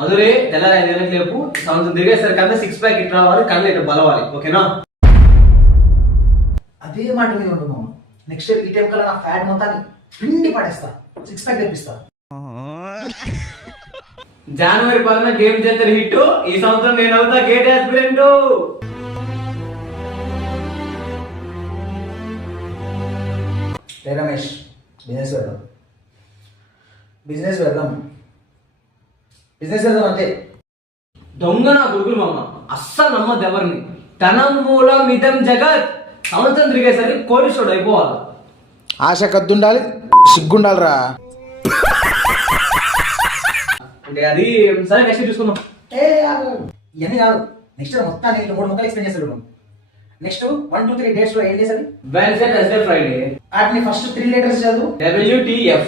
మధురే తెల్లారి 5 గంటలకు లేపు సంవత్సరం తిరిగేసరికి అంతా 6 ప్యాక్ ఇట్ రావాలి, కళ్ళు ఇట్లా బలవాలి. ఓకేనా? అదే మాట మీద ఉండు మామ. నెక్స్ట్ ఈ టైం కల్లా నా ఫ్యాట్ మొత్తాన్ని పిండి పడేస్తా, 6 ప్యాక్ తెప్పిస్తా. జనవరి 10 గేమ్ చేంజర్ హిట్. ఈ సంవత్సరం నేను అవుతా గేట్ ఆస్పిరెంట్. రమేష్, బిజినెస్ వెళ్దాం, బిజినెస్ వెళ్దాం అంతే. దొంగ నా గురుగులు మామ, అస్సలు నమ్మద్దు ఎవరిని. ధనం మూలం ఇదం జగత్. సంవత్సరం తిరిగేసరికి కోటీశ్వరుడు అయిపోవాలి. ఆశ కద్దుండాలి, సిగ్గుండాలిరా. అంటే అది సరే, నెక్స్ట్ చూసుకుందాం. ఇవన్నీ కాదు, నెక్స్ట్ మొత్తాన్ని 3 ముక్కలు ఎక్స్ప్లెయిన్ చేస్తాడు. నెక్స్ట్ 1, 2, 3 డేట్స్ లో ఏం చేశారు? Wednesday, Thursday, Friday. వాటిని ఫస్ట్ 3 లెటర్స్ చదువు. WTF.